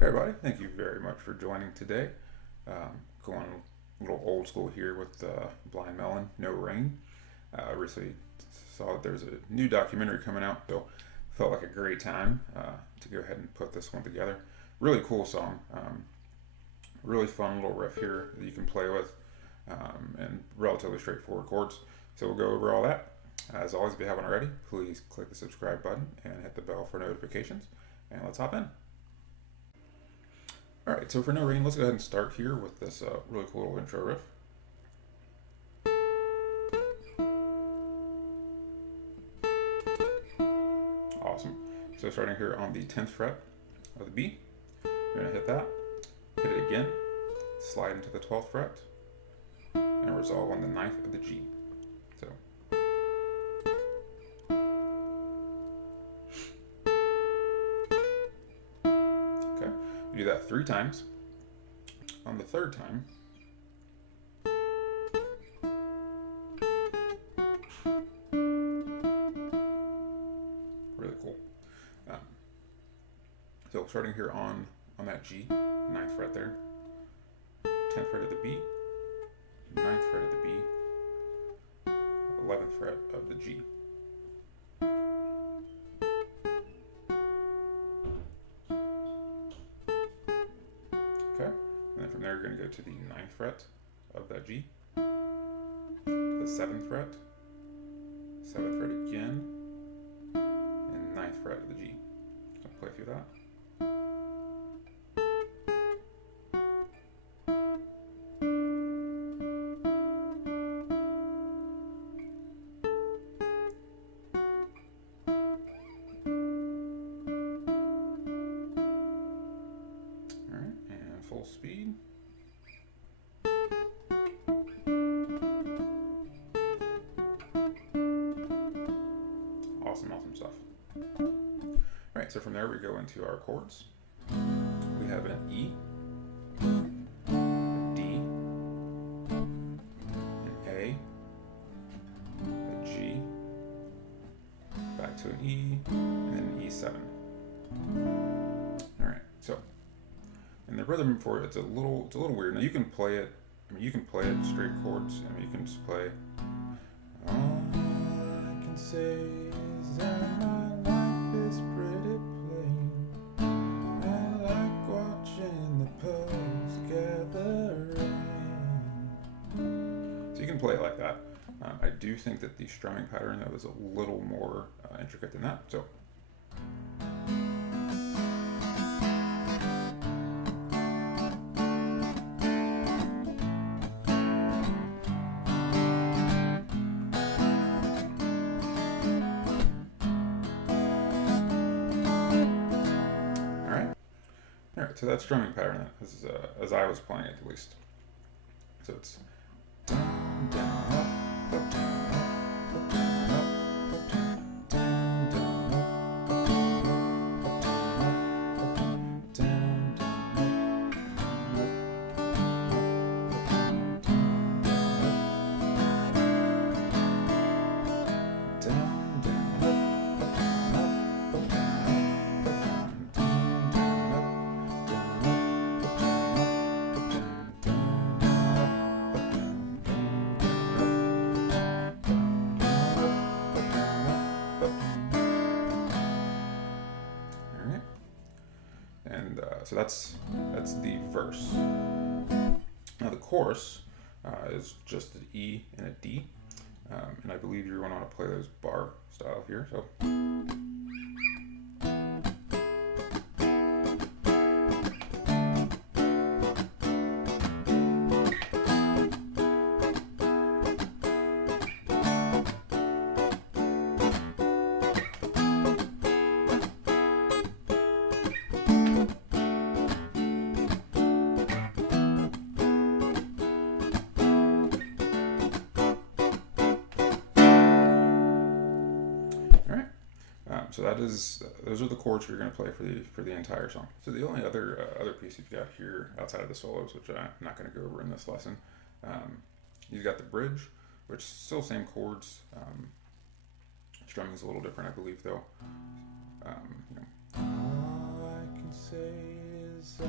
Hey everybody, thank you very much for joining today. Going a little old school here with Blind Melon, No Rain. Recently saw that there's a new documentary coming out, so felt like a great time to go ahead and put this one together. Really cool song, really fun little riff here that you can play with, and relatively straightforward chords. So we'll go over all that. As always, if you haven't already, please click the subscribe button and hit the bell for notifications, and let's hop in. Alright, so for No Rain, let's go ahead and start here with this really cool little intro riff. Awesome. So starting here on the 10th fret of the B, you're going to hit that, hit it again, slide into the 12th fret, and resolve on the 9th of the G. So. Okay, you do that 3 times. On the 3rd time, really cool. So starting here on that G, 9th fret there, 10th fret of the B, 9th fret of the B, 11th fret of the G. Okay, and then from there you're going to go to the 9th fret of that G, the 7th fret, 7th fret again, and 9th fret of the G. So I'll play through that. Alright, and full speed. Awesome stuff. Alright, so from there we go into our chords. We have an E, a D, an A, a G, back to an E, and then an E7. Alright, so and the rhythm for it, it's a little weird. Now you can play it, you can play it straight chords. You can just play all I can say is that my life is pretty plain. I like watching the pearls gather rain. So you can play it like that. I do think that the strumming pattern that was a little more intricate than that. So. Alright, so that strumming pattern is, as I was playing it at least. So it's down, down, up, down, up, down, up, down, down, up, down, down, down, so that's the verse. Now the chorus is just an E and a D, and I believe you're going to want to play those bar style here. So. So those are the chords you're going to play for the entire song. So the only other piece you've got here outside of the solos, which I'm not going to go over in this lesson, you've got the bridge, which still same chords. Strumming is a little different, I believe, though. All I can say is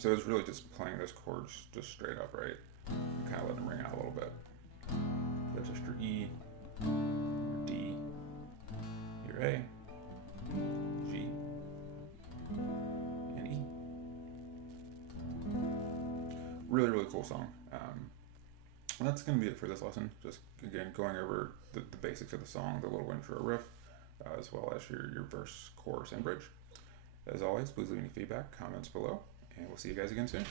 So it's really just playing those chords just straight up, right? And kind of letting them ring out a little bit. That's just your E, your D, your A, G, and E. Really, really cool song. And that's going to be it for this lesson. Just, again, going over the basics of the song, the little intro riff, as well as your verse, chorus, and bridge. As always, please leave any feedback, comments below, and we'll see you guys again soon.